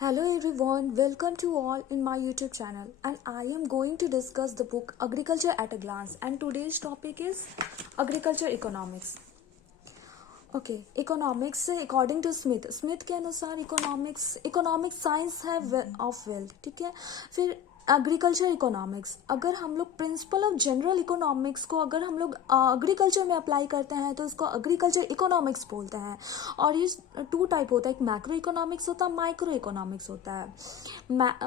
Hello everyone, welcome to all in my YouTube channel, and I am going to discuss the book Agriculture at a Glance, and today's topic is agriculture economics. Okay economics से according to Smith के अनुसार economics science है of wealth. ठीक है. फिर agriculture economics, अगर हम लोग प्रिंसिपल ऑफ जनरल इकोनॉमिक्स को अगर हम लोग एग्रीकल्चर में अप्लाई करते हैं तो इसको एग्रीकल्चर इकोनॉमिक्स बोलते हैं. और ये टू टाइप होता है, एक मैक्रो इकोनॉमिक्स होता है, माइक्रो इकोनॉमिक्स होता है.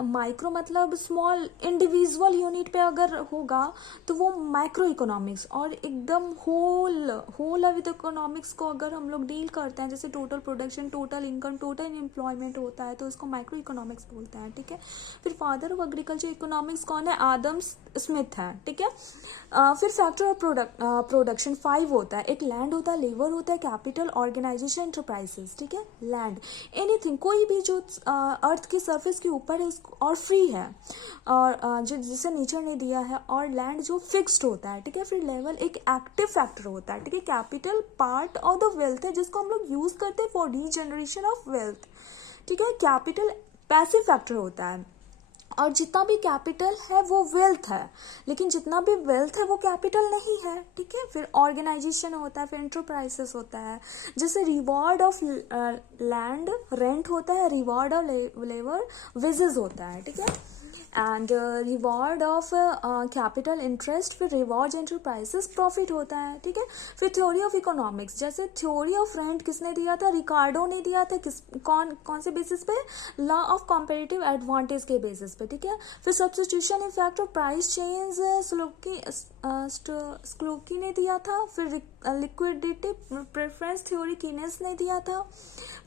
माइक्रो मतलब स्मॉल इंडिविजुअल यूनिट पे अगर होगा तो वो माइक्रो इकोनॉमिक्स, और एकदम होल विद इकोनॉमिक्स को अगर हम लोग डील करते हैं, जैसे total production, total income, total employment होता है, तो इसको माइक्रो इकोनॉमिक्स बोलते हैं. ठीक है. फिर फादर ऑफ एग्रीकल्चर इकोनॉमिक्स कौन है? आदम स्मिथ है. ठीक है. फिर फैक्टर ऑफ प्रोडक्शन 5 होता है. एक लैंड होता है, लेबर होता है, कैपिटल, ऑर्गेनाइजेशन, एंटरप्राइजेस. ठीक है. लैंड एनीथिंग, कोई भी जो अर्थ की सरफेस के ऊपर है और फ्री है, और जो जिसे नेचर ने दिया है, और लैंड जो फिक्स्ड होता है. ठीक है. फिर लेवल एक एक्टिव फैक्टर होता है. ठीक है. Capital part of the wealth है जिसको हम लोग यूज करते हैं फॉर रीजनरेशन ऑफ वेल्थ. ठीक है. कैपिटल पैसिव फैक्टर होता है, और जितना भी कैपिटल है वो वेल्थ है, लेकिन जितना भी वेल्थ है वो कैपिटल नहीं है. ठीक है. फिर ऑर्गेनाइजेशन होता है, फिर एंटरप्राइजेस होता है, जैसे रिवॉर्ड ऑफ लैंड रेंट होता है, रिवॉर्ड ऑफ लेबर वेजेस होता है. ठीक है. And reward of capital interest, फिर रिवॉर्ड एंटरप्राइजेस प्रॉफिट होता है. ठीक है. फिर थ्योरी ऑफ इकोनॉमिक्स, जैसे थ्योरी ऑफ रेंट किसने दिया था? रिकार्डो ने दिया था. कौन से बेसिस पे? लॉ ऑफ कंपैरेटिव एडवांटेज के बेसिस पे. ठीक है. फिर substitution effect of price change स्क्लोकी ने दिया था. फिर लिक्विडिटी प्रेफरेंस थ्योरी कीनेस ने दिया था.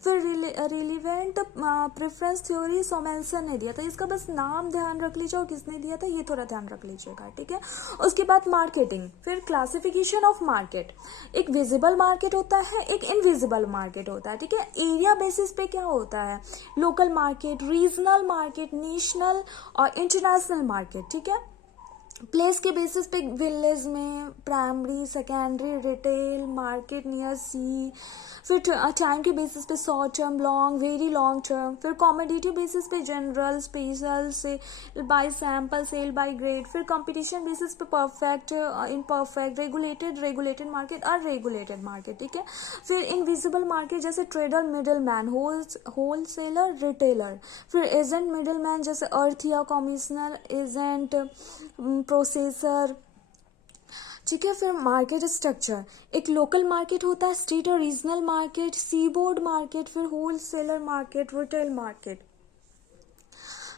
फिर रिलीवेंट प्रेफरेंस थ्योरी सोमेल्सन ने दिया था. इसका बस नाम ध्यान रख लीजिए और किसने दिया था ये थोड़ा ध्यान रख लीजिएगा. ठीक है. उसके बाद मार्केटिंग, फिर क्लासिफिकेशन ऑफ मार्केट. एक विजिबल मार्केट होता है, एक इनविजिबल मार्केट होता है. ठीक है. एरिया बेसिस पे क्या होता है? Local market, regional market, national और इंटरनेशनल मार्केट. ठीक है. प्लेस के बेसिस पे विलेज में primary, secondary, retail market near sea. फिर टाइम के बेसिस पे short term, long, very long term. फिर कॉमोडिटी बेसिस पे general, special, sale by sample, sale by grade. फिर कंपटीशन बेसिस पे परफेक्ट, इनपरफेक्ट, रेगुलेटेड मार्केट और regulated market. ठीक है. फिर इनविजिबल मार्केट, जैसे trader, middleman, wholesaler, retailer. फिर एजेंट, मिडल मैन, जैसे अर्थ या कमिश्नर एजेंट, प्रोसेसर. ठीक है. फिर मार्केट स्ट्रक्चर, एक लोकल मार्केट होता है, स्टेट और रीजनल मार्केट, सीबोर्ड मार्केट, फिर होलसेलर मार्केट, रिटेल मार्केट.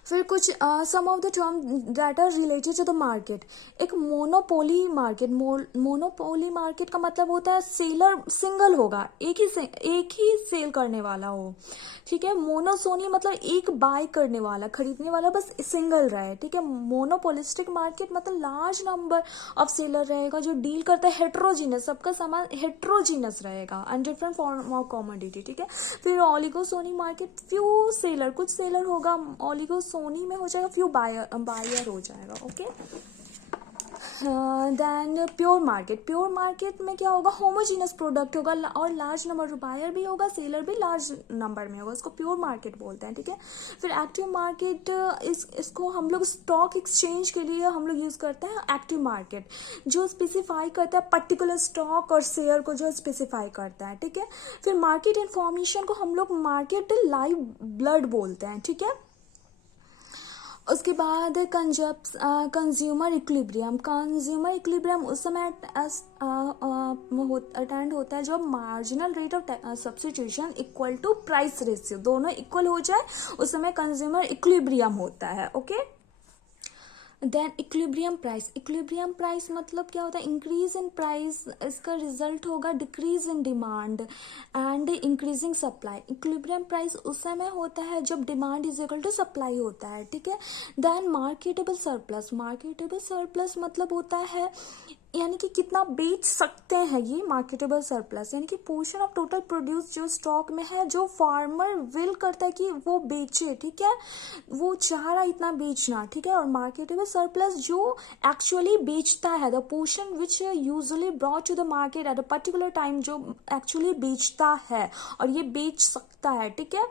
फिर कुछ some of the term that are related to the market. एक मोनोपोली मार्केट. मोनोपोली मार्केट का मतलब होता है सेलर सिंगल होगा, एक ही सेल करने वाला हो. ठीक है. मोनोसोनी मतलब एक बाय करने वाला, खरीदने वाला बस सिंगल रहे. ठीक है. मोनोपोलिस्टिक मार्केट मतलब लार्ज नंबर ऑफ सेलर रहेगा जो डील करता है हेट्रोजीनस, सबका सामान हेट्रोजीनस रहेगा and different form of commodity. ठीक है. फिर ऑलिगोसोनी मार्केट, फ्यू सेलर, कुछ सेलर होगा, ऑलिगोसोनी में हो जाएगा, फ्यू बायर हो जाएगा. ओके. देन प्योर मार्केट में क्या होगा? होमोजीनस प्रोडक्ट होगा और लार्ज नंबर बायर भी होगा, सेलर भी लार्ज नंबर में होगा, इसको प्योर मार्केट बोलते हैं. ठीक है. फिर एक्टिव मार्केट, इसको हम लोग स्टॉक एक्सचेंज के लिए हम लोग यूज करते हैं. एक्टिव मार्केट जो स्पेसिफाई करता है पर्टिकुलर स्टॉक और शेयर को जो स्पेसिफाई करता है. ठीक है. फिर मार्केट इन्फॉर्मेशन को हम लोग मार्केट लाइव ब्लड बोलते हैं. ठीक है. उसके बाद कंज्यूमर इक्विलिब्रियम उस समय अटेंड होता है जब marginal rate of substitution equal to price ratio दोनों इक्वल हो जाए, उस समय कंज्यूमर इक्विलिब्रियम होता है. ओके. देन इक्विलिब्रियम प्राइस मतलब क्या होता है? इंक्रीज इन प्राइस, इसका रिजल्ट होगा decrease in demand and increasing supply. Equilibrium price उस समय होता है जब demand is equal to supply होता है. ठीक है. देन मार्केटेबल सरप्लस मतलब होता है यानी कि कितना बेच सकते हैं. ये मार्केटेबल सरप्लस यानी कि पोर्शन ऑफ टोटल प्रोड्यूस जो स्टॉक में है, जो फार्मर विल करता है कि वो बेचे. ठीक है. वो चाह रहा है इतना बेचना. ठीक है. और मार्केटेबल सरप्लस जो एक्चुअली बेचता है, the portion which usually brought to the market at a particular time, जो एक्चुअली बेचता है और ये बेच सकता है. ठीक है.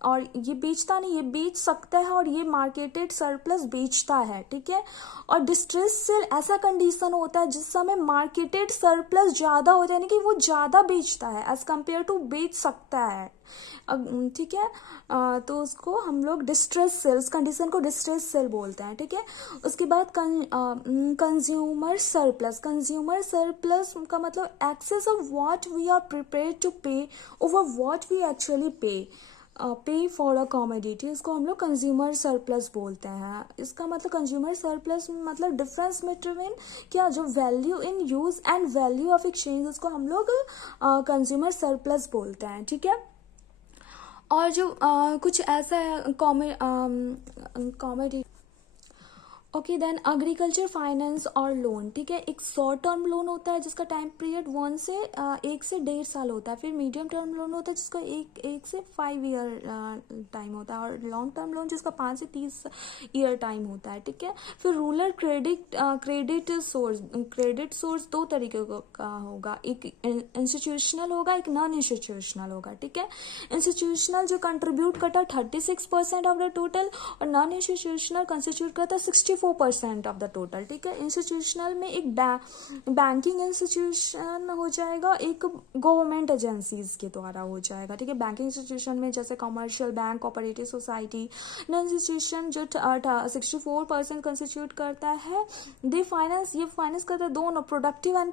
और ये बेचता नहीं, ये बेच सकता है और ये मार्केटेड सरप्लस बेचता है, ठीक है। और डिस्ट्रेस सेल ऐसा कंडीशन होता है जिस समय मार्केटेड सरप्लस ज़्यादा हो जाए, यानी कि वो ज़्यादा बेचता है एज कंपेयर टू बेच सकता है, ठीक है। तो उसको हम लोग डिस्ट्रेस सेल्स कंडीशन को डिस्ट्रेस सेल बोलते हैं, ठीक है। उसके बाद कंज्यूमर सरप्लस, कंज्यूमर सरप्लस का मतलब excess of what we are prepared to pay over what we actually pay for a commodity, इसको हम लोग कंज्यूमर सरप्लस बोलते हैं। इसका मतलब कंज्यूमर सरप्लस मतलब डिफरेंस बिटवीन क्या, जो value in use and value of exchange, उसको हम लोग कंज्यूमर सरप्लस बोलते हैं, ठीक है। और जो कुछ ऐसा है commodity, okay then agriculture finance और लोन, ठीक है। एक शॉर्ट टर्म लोन होता है जिसका टाइम पीरियड 1 से 1.5 साल होता है। फिर मीडियम टर्म लोन होता है जिसका 1 से 5 ईयर टाइम होता है। और लॉन्ग टर्म लोन जिसका 5 से 30 ईयर टाइम होता है, ठीक है। फिर रूरल क्रेडिट सोर्स 2 तरीके का होगा, एक इंस्टीट्यूशनल होगा, एक नॉन इंस्टीट्यूशनल होगा, ठीक है। इंस्टीट्यूशनल जो कंट्रीब्यूट करता है 36% ऑफ द टोटल, और नॉन इंस्टीट्यूशनल कंस्टिट्यूट करता है 64% ऑफ द टोटल, ठीक है। इंस्टीट्यूशनल में एक बैंकिंग इंस्टीट्यूशन हो जाएगा, एक गवर्नमेंट एजेंसीज के द्वारा हो जाएगा, ठीक है। बैंकिंग इंस्टीट्यूशन में जैसे commercial bank, cooperative society. Non institution जो 64% कंस्टिट्यूट करता है, ये फाइनेंस करता है दोनों प्रोडक्टिव एंड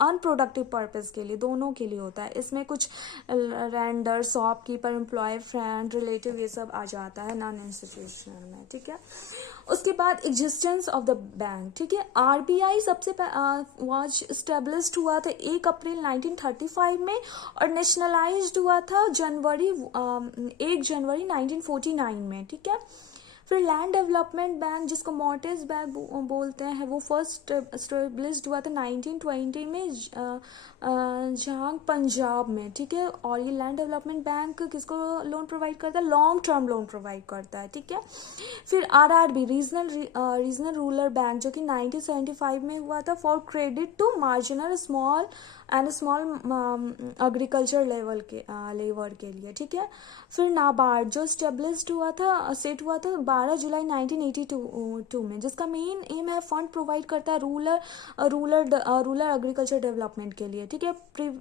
अनप्रोडक्टिव पर्पज के लिए, दोनों के लिए होता है। इसमें कुछ lender, shopkeeper, employ, friend, relative, ये सब आ जाता है नॉन इंस्टीट्यूशनल में, ठीक है। उसके बाद एग्जिस्टेंस ऑफ द बैंक, ठीक है। आरबीआई सबसे वाज स्टेब्लिश्ड हुआ था 1 अप्रैल 1935 में, और नेशनलाइज्ड हुआ था 1 जनवरी 1949 में, ठीक है। फिर लैंड डेवलपमेंट बैंक जिसको मॉर्टेज बैंक बोलते हैं, वो फर्स्ट एस्टेब्लिश्ड हुआ था 1920 में झांग पंजाब में, ठीक है। और ये लैंड डेवलपमेंट बैंक किसको लोन प्रोवाइड करता है, लॉन्ग टर्म लोन प्रोवाइड करता है, ठीक है। फिर आरआरबी रीजनल रूरल बैंक जो कि 1975 में हुआ था, for credit to marginal small agriculture level के लिए, ठीक है। फिर नाबार्ड जो स्टेब्लिश्ड हुआ था 12 जुलाई 1982 में, जिसका मेन एम है फंड प्रोवाइड करता है रूरल एग्रीकल्चर डेवलपमेंट के लिए, ठीक है।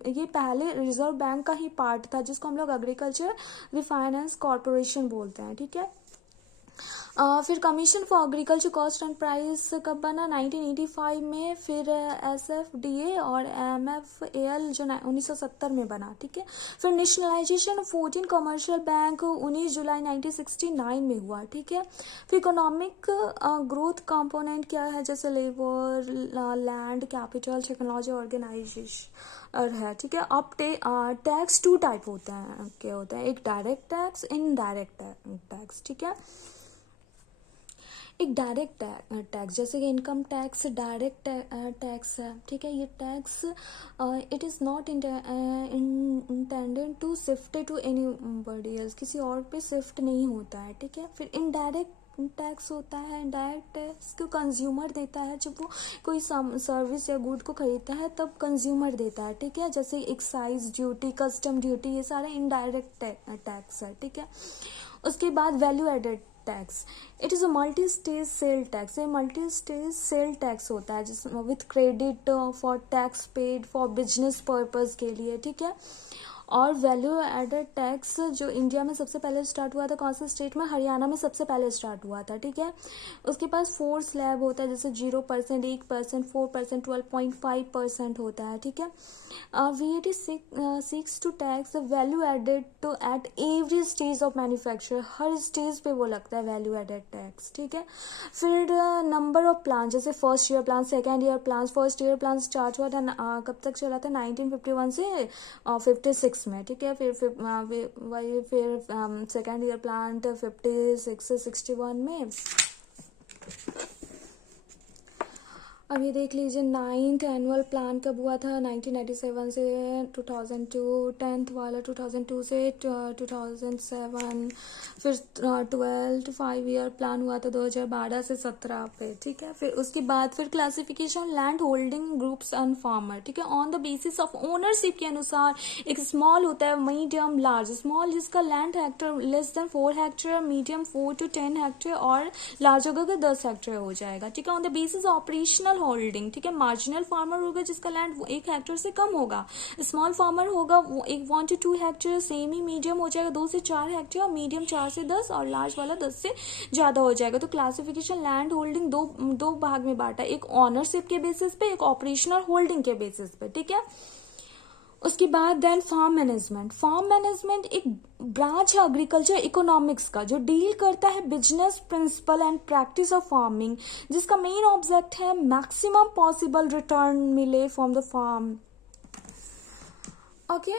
ये पहले रिजर्व बैंक का ही पार्ट था जिसको हम लोग एग्रीकल्चर रिफाइनेंस कॉरपोरेशन बोलते हैं, ठीक है। फिर commission for agriculture cost and price कब बना, 1985 में। फिर SFDA और MFAL जो 1970 में बना, ठीक है। फिर नेशनलाइजेशन 14 कमर्शियल बैंक 19 जुलाई 1969 में हुआ, ठीक है। फिर इकोनॉमिक ग्रोथ कंपोनेंट क्या है, जैसे labour, land, capital, technology, organisation है, ठीक है। अब टैक्स 2 टाइप होते हैं, क्या होता है, एक डायरेक्ट टैक्स, इनडायरेक्ट टैक्स, ठीक है। एक डायरेक्ट टैक्स जैसे कि इनकम टैक्स डायरेक्ट टैक्स है, ठीक है। ये tax it is not intended to shift to anybody else, किसी और पे शिफ्ट नहीं होता है, ठीक है। फिर इनडायरेक्ट टैक्स होता है, डायरेक्ट टैक्स को कंज्यूमर देता है, जब वो कोई सर्विस या गुड को खरीदता है तब कंज्यूमर देता है, ठीक है। जैसे एक्साइज ड्यूटी, कस्टम ड्यूटी, ये सारे इनडायरेक्ट टैक्स है, ठीक है। उसके बाद value added tax, it is a multi stage sale tax. ये मल्टी स्टेज सेल टैक्स होता है जिसमें with credit for tax paid for business purpose के लिए, ठीक है। और वैल्यू एडेड टैक्स जो इंडिया में सबसे पहले स्टार्ट हुआ था, कौन से स्टेट में, हरियाणा में सबसे पहले स्टार्ट हुआ था, ठीक है। उसके पास 4 स्लैब होता है, जैसे 0%, 1%, 4%, 12.5% होता है, ठीक है। VAT seeks to tax the value added to at every stage of manufacture, her stage पे वो लगता है वैल्यू एडेड टैक्स, ठीक है। फिर नंबर ऑफ प्लान, जैसे first year plan, second year plan. First year plan start हुआ था कब तक चला था, 1951 से 56 में, ठीक है। फिर सेकेंड ईयर प्लान 56 से 61 में। अब ये देख लीजिए, 9th एनुअल प्लान कब हुआ था, 1997 से 2002, 10th वाला 2002 से 2007, फिर 12th 5 ईयर प्लान हुआ था 2012 से 17 पे, ठीक है। फिर उसके बाद फिर classification land holding groups and farmer, ठीक है, on the basis of ownership के अनुसार। एक स्मॉल होता है, मीडियम, लार्ज। स्मॉल जिसका land Hector less than 4 hectare, medium 4 to 10 hectare, और लार्ज होगा तो 10 हेक्टेयर हो जाएगा, ठीक है। On the basis operational holding, ठीक है। मार्जिनल फार्मर होगा जिसका लैंड 1 हेक्टेयर से कम होगा। स्मॉल फार्मर होगा वो 1 to 2 hectare, same he. Medium हो जाएगा 2 से 4 हेक्टेयर, मीडियम 4 से 10, और लार्ज वाला 10 से ज्यादा हो जाएगा। तो क्लासिफिकेशन लैंड होल्डिंग दो भाग में बांटा, एक ऑनरशिप के बेसिस पे, एक ऑपरेशनल होल्डिंग के बेसिस पे, ठीक है। उसके बाद then farm management. Farm management एक ब्रांच है एग्रीकल्चर इकोनॉमिक्स का, जो डील करता है business principle and practice of farming, जिसका मेन ऑब्जेक्ट है मैक्सिमम पॉसिबल रिटर्न मिले फ्रॉम द फार्म। ओके,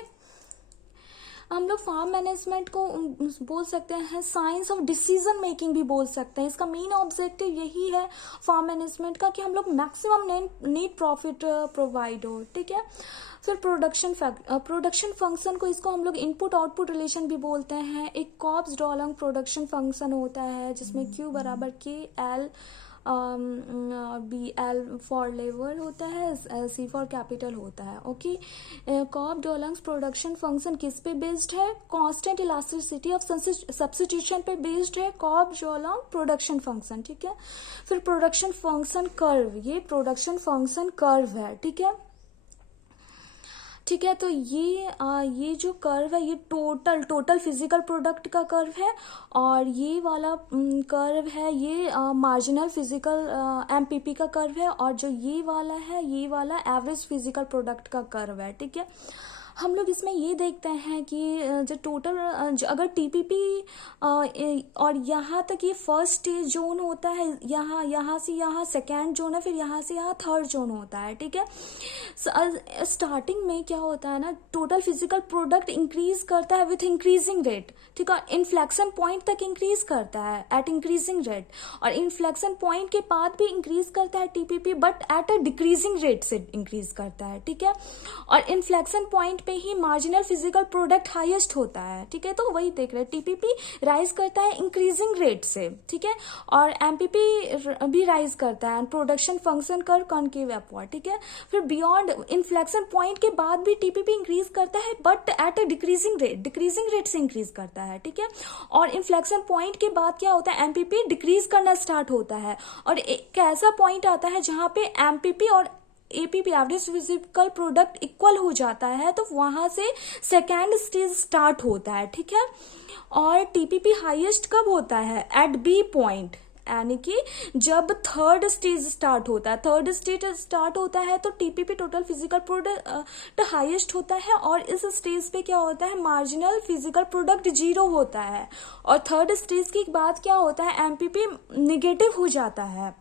हम लोग फार्म मैनेजमेंट को बोल सकते हैं साइंस ऑफ डिसीजन मेकिंग भी बोल सकते हैं। इसका मेन ऑब्जेक्टिव यही है फार्म मैनेजमेंट का, कि हम लोग मैक्सिमम नेट प्रॉफिट प्रोवाइड हो, ठीक है। फिर प्रोडक्शन फंक्शन को, इसको हम लोग इनपुट आउटपुट रिलेशन भी बोलते हैं। एक कॉब्स डॉलंग प्रोडक्शन फंक्शन होता है, जिसमें Q बराबर KL BL फॉर लेबर होता है, C फॉर कैपिटल होता है, ओके। कॉब डॉलंग्स प्रोडक्शन फंक्शन किस पे बेस्ड है? कांस्टेंट इलास्टिसिटी ऑफ सब्स्टिट्यूशन पे बेस्ड है कॉब डॉलंग प्रोडक्शन फंक्शन, ठीक है। फिर प्रोडक्शन फंक्शन कर्व, ये प्रोडक्शन फंक्शन कर्व है, ठीक है, ठीक है। तो ये जो कर्व है, ये टोटल फिजिकल प्रोडक्ट का कर्व है, और ये वाला कर्व है, ये मार्जिनल फिजिकल MPP का कर्व है, और जो ये वाला है, ये वाला एवरेज फिजिकल प्रोडक्ट का कर्व है, ठीक है। हम लोग इसमें ये देखते हैं कि जो टोटल, अगर TPP और यहाँ तक ये फर्स्ट स्टेज जोन होता है, यहाँ से यहाँ सेकेंड जोन है, फिर यहाँ से यहाँ थर्ड जोन होता है, ठीक है। स्टार्टिंग में क्या होता है ना, टोटल फिजिकल प्रोडक्ट इंक्रीज करता है विथ इंक्रीजिंग रेट, ठीक है। इन्फ्लेक्शन पॉइंट तक इंक्रीज करता है एट इंक्रीजिंग रेट, और इन्फ्लेक्शन पॉइंट के बाद भी इंक्रीज करता है TPP, but at a decreasing rate से इंक्रीज करता है, ठीक है। और इन्फ्लेक्शन पॉइंट पे ही मार्जिनल फिजिकल प्रोडक्ट हाईएस्ट होता है, ठीक है। तो वही देख रहे हैं, TPP राइज करता है इंक्रीजिंग रेट से, ठीक है, और MPP भी राइज करता है, production function curve concave upward, ठीक है। फिर बियॉन्ड इन्फ्लेक्शन पॉइंट के बाद भी TPP इंक्रीज करता है, but at a decreasing rate से इंक्रीज करता है, ठीक है। और इन्फ्लेक्शन पॉइंट के बाद क्या होता है, MPP डिक्रीज करना स्टार्ट होता है, और एक ऐसा पॉइंट आता है जहां पे MPP और APP average physical product equal हो जाता है, तो वहां से सेकेंड स्टेज स्टार्ट होता है, ठीक है। और TPP हाईएस्ट कब होता है? एट B पॉइंट, यानी कि जब थर्ड स्टेज स्टार्ट होता है। थर्ड स्टेज स्टार्ट होता है तो TPP total physical product highest होता है, और इस स्टेज पे क्या होता है, मार्जिनल फिजिकल प्रोडक्ट 0 होता है, और थर्ड स्टेज के बाद क्या होता है, MPP निगेटिव हो जाता है,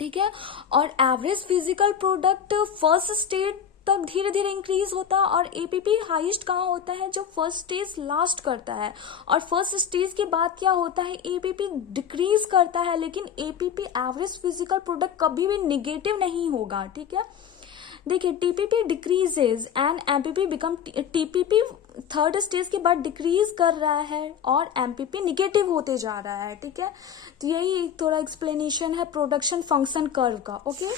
ठीक है। और average physical product first stage तक धीरे धीरे इंक्रीज होता है, और APP हाईएस्ट कहाँ होता है, जो फर्स्ट स्टेज लास्ट करता है, और फर्स्ट स्टेज के बाद क्या होता है, APP डिक्रीज करता है, लेकिन APP एवरेज फिजिकल प्रोडक्ट कभी भी निगेटिव नहीं होगा, ठीक है। देखिए, TPP decreases and MPP become, TPP third stage के बाद डिक्रीज कर रहा है और MPP निगेटिव होते जा रहा है, ठीक है। तो यही थोड़ा एक्सप्लेनेशन है प्रोडक्शन फंक्शन कर्व का, ओके।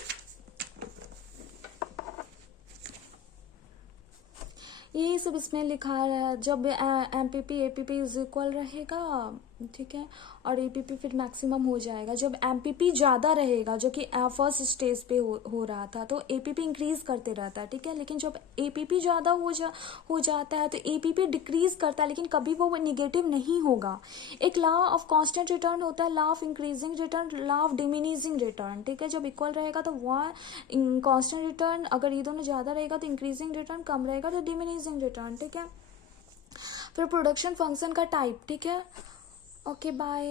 यही सब इसमें लिखा है, जब MPP APP इज इक्वल रहेगा, ठीक है, और APP फिर मैक्सिमम हो जाएगा जब MPP ज्यादा रहेगा, जो कि फर्स्ट स्टेज पे हो रहा था, तो APP इंक्रीज करते रहता है, ठीक है। लेकिन जब APP ज्यादा हो जाता है तो APP डिक्रीज करता है, लेकिन कभी वो निगेटिव नहीं होगा। एक लॉ ऑफ कांस्टेंट रिटर्न होता है, law of increasing return, law of diminishing return, ठीक है। जब इक्वल रहेगा तो वह कांस्टेंट रिटर्न, अगर ये दोनों ज्यादा रहेगा तो इंक्रीजिंग रिटर्न, कम रहेगा तो डिमिनिशिंग रिटर्न, ठीक है। फिर प्रोडक्शन फंक्शन का टाइप, ठीक है। Okay, bye.